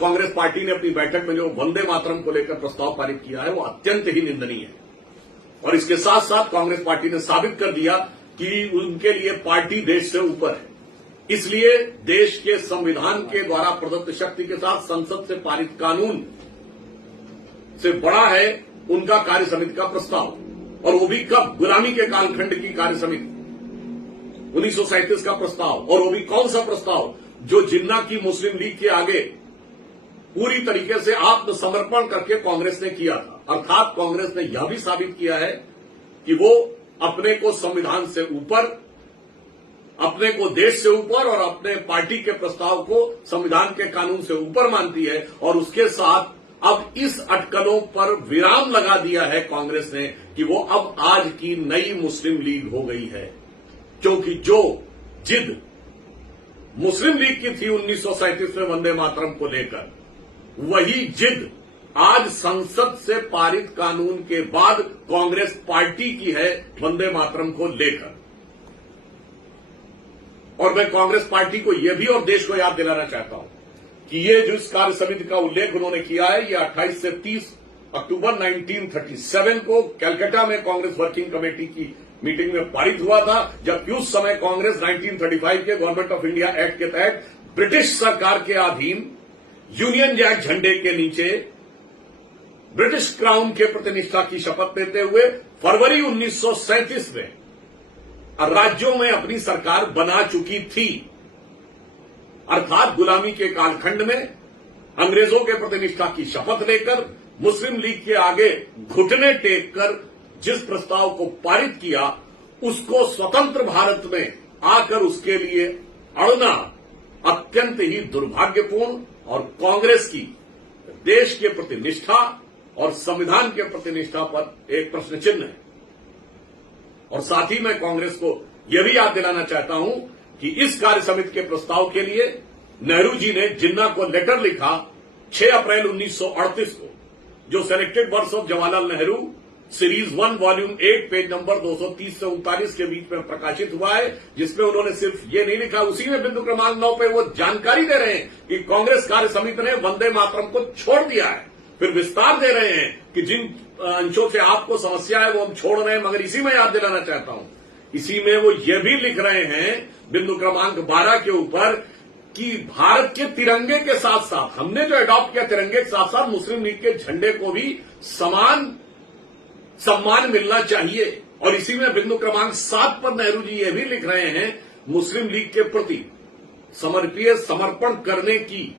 Congress party ने अपनी बैठक में जो वंदे मातरम को लेकर प्रस्ताव पारित किया है वो अत्यंत ही निंदनीय है। और इसके साथ साथ कांग्रेस पार्टी ने साबित कर दिया कि उनके लिए पार्टी देश से ऊपर है। इसलिए देश के संविधान के द्वारा प्रदत्त शक्ति के साथ संसद से पारित कानून से बड़ा है उनका कार्य समिति का प्रस्ताव, और वो भी कब? गुलामी के कालखंड की कार्य समिति 1937 का प्रस्ताव। और वो भी कौन सा प्रस्ताव? जो जिन्ना की मुस्लिम लीग के आगे पूरी तरीके से आत्मसमर्पण करके कांग्रेस ने किया था। अर्थात कांग्रेस ने यह भी साबित किया है कि वो अपने को संविधान से ऊपर, अपने को देश से ऊपर और अपने पार्टी के प्रस्ताव को संविधान के कानून से ऊपर मानती है। और उसके साथ अब इस अटकलों पर विराम लगा दिया है कांग्रेस ने कि वो अब आज की नई मुस्लिम लीग हो गई है, क्योंकि जो जिद मुस्लिम लीग की थी 1937 में वंदे मातरम को लेकर, वही जिद आज संसद से पारित कानून के बाद कांग्रेस पार्टी की है वंदे मातरम को लेकर। और मैं कांग्रेस पार्टी को यह भी और देश को याद दिलाना चाहता हूं कि ये जो इस कार्य समिति का उल्लेख उन्होंने किया है, ये 28 से 30 अक्टूबर 1937 को कलकत्ता में कांग्रेस वर्किंग कमेटी की मीटिंग में पारित हुआ था, जबकि उस समय कांग्रेस 1935 के गवर्नमेंट ऑफ इंडिया एक्ट के तहत ब्रिटिश सरकार के अधीन यूनियन जैक झंडे के नीचे ब्रिटिश क्राउन के प्रतिनिष्ठा की शपथ लेते हुए फरवरी 1937 में राज्यों में अपनी सरकार बना चुकी थी। अर्थात गुलामी के कालखंड में अंग्रेजों के प्रतिनिष्ठा की शपथ लेकर मुस्लिम लीग के आगे घुटने टेक कर जिस प्रस्ताव को पारित किया, उसको स्वतंत्र भारत में आकर उसके लिए अड़ना अत्यंत ही दुर्भाग्यपूर्ण और कांग्रेस की देश के प्रति निष्ठा और संविधान के प्रति निष्ठा पर एक प्रश्न चिन्ह है। और साथ ही मैं कांग्रेस को यह भी याद दिलाना चाहता हूं कि इस कार्य समिति के प्रस्ताव के लिए नेहरू जी ने जिन्ना को लेटर लिखा 6 अप्रैल 1938 को, जो selected works of Jawaharlal Nehru series 1 volume 8 page number 230 से 39 के बीच में प्रकाशित हुआ है, जिसमें उन्होंने सिर्फ ये नहीं लिखा, उसी में बिंदु क्रमांक 9 पे वो जानकारी दे रहे हैं कि कांग्रेस कार्य समिति ने वंदे मातरम को छोड़ दिया है। फिर विस्तार दे रहे हैं कि जिन अंशों से आपको समस्या है वो हम छोड़ रहे हैं, मगर इसी में याद दिलाना चाहता हूं, इसी में वो ये भी लिख रहे हैं बिंदु क्रमांक 12 के ऊपर कि भारत के तिरंगे के साथ साथ हमने जो अडॉप्ट किया तिरंगे के साथ साथ मुस्लिम लीग के झंडे को भी समान सम्मान मिलना चाहिए। और इसी में बिंदु क्रमांक 7 पर नेहरू जी ये भी लिख रहे हैं मुस्लिम लीग के प्रति समर्पण करने की